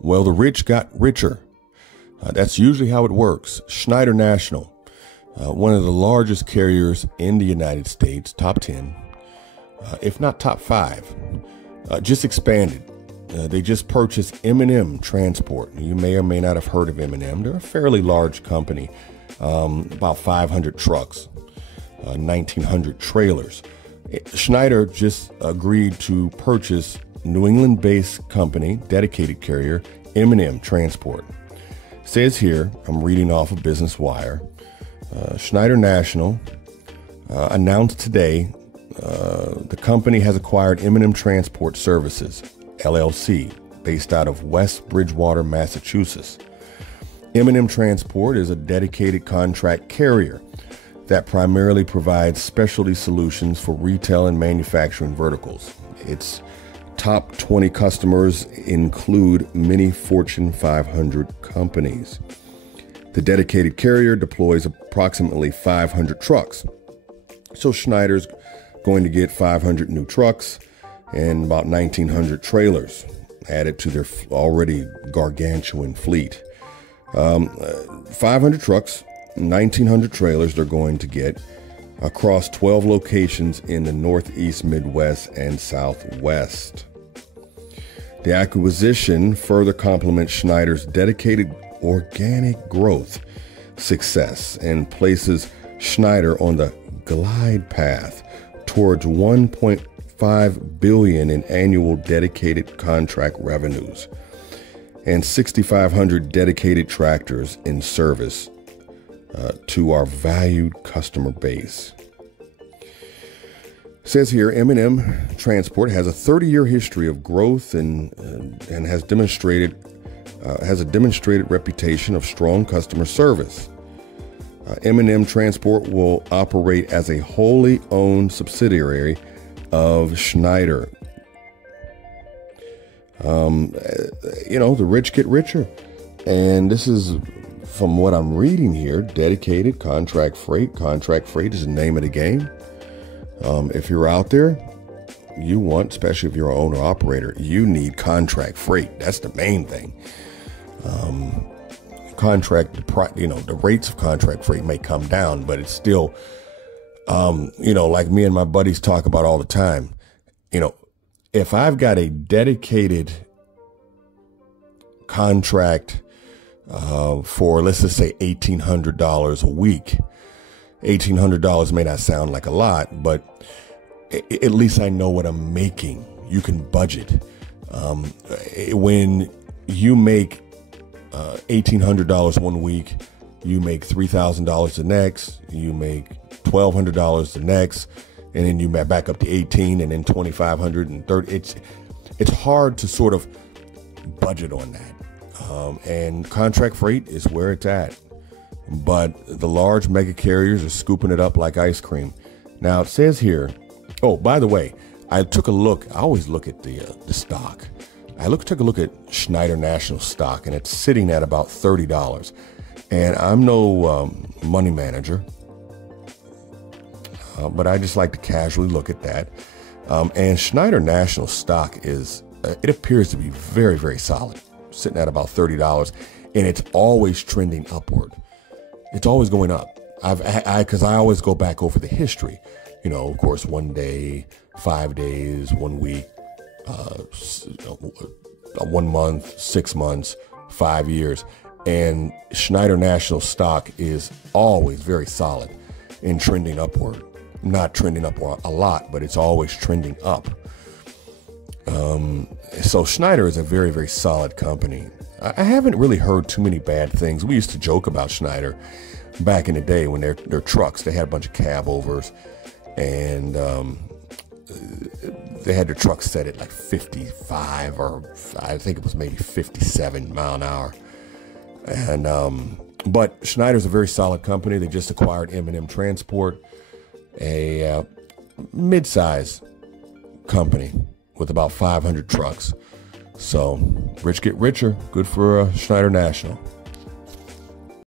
Well, the rich got richer. That's usually how it works. Schneider National, one of the largest carriers in the United States, top 10, if not top 5, just expanded. They just purchased M&M Transport. You may or may not have heard of M&M. They're a fairly large company, about 500 trucks, 1,900 trailers. Schneider just agreed to purchase New England-based company, dedicated carrier, M&M Transport. Says here, I'm reading off of Business Wire, Schneider National announced today the company has acquired M&M Transport Services, LLC, based out of West Bridgewater, Massachusetts. M&M Transport is a dedicated contract carrier that primarily provides specialty solutions for retail and manufacturing verticals. Its top 20 customers include many Fortune 500 companies. The dedicated carrier deploys approximately 500 trucks. So Schneider's going to get 500 new trucks and about 1,900 trailers added to their already gargantuan fleet. 500 trucks, 1,900 trailers they're going to get across 12 locations in the Northeast, Midwest, and Southwest. The acquisition further complements Schneider's dedicated organic growth success and places Schneider on the glide path towards $1.5 billion in annual dedicated contract revenues and 6,500 dedicated tractors in service to our valued customer base. It says here, M&M Transport has a 30-year history of growth and has a demonstrated reputation of strong customer service. M&M Transport will operate as a wholly owned subsidiary of Schneider. The rich get richer. And this is, from what I'm reading here, dedicated contract freight. Contract freight is the name of the game. If you're out there, you want, especially if you're an owner operator, you need contract freight. That's the main thing. The rates of contract freight may come down, but it's still, like me and my buddies talk about all the time, if I've got a dedicated contract for, let's just say, $1,800 a week, $1,800 may not sound like a lot, but at least I know what I'm making. You can budget. When you make $1,800 one week, you make $3,000 the next, you make $1,200 the next, and then you back up to 18 and then 2,500 and 30. It's hard to sort of budget on that. And contract freight is where it's at. But the large mega carriers are scooping it up like ice cream. Now it says here, oh, by the way, I took a look. I always look at the stock. Took a look at Schneider National stock, and it's sitting at about $30. And I'm no money manager, but I just like to casually look at that. And Schneider National stock it appears to be very, very solid, sitting at about $30, and it's always trending upward. It's always going up. Because I always go back over the history. Of course, 1 day, 5 days, 1 week, 1 month, 6 months, 5 years. And Schneider National stock is always very solid and trending upward. Not trending up a lot, but it's always trending up. So Schneider is a very, very solid company. I haven't really heard too many bad things. We used to joke about Schneider back in the day when their trucks, they had a bunch of cab overs, and they had their trucks set at like 55 or I think it was maybe 57 mile an hour. And but Schneider's a very solid company. They just acquired M&M Transport, a mid-size company with about 500 trucks. So rich get richer. Good for Schneider National.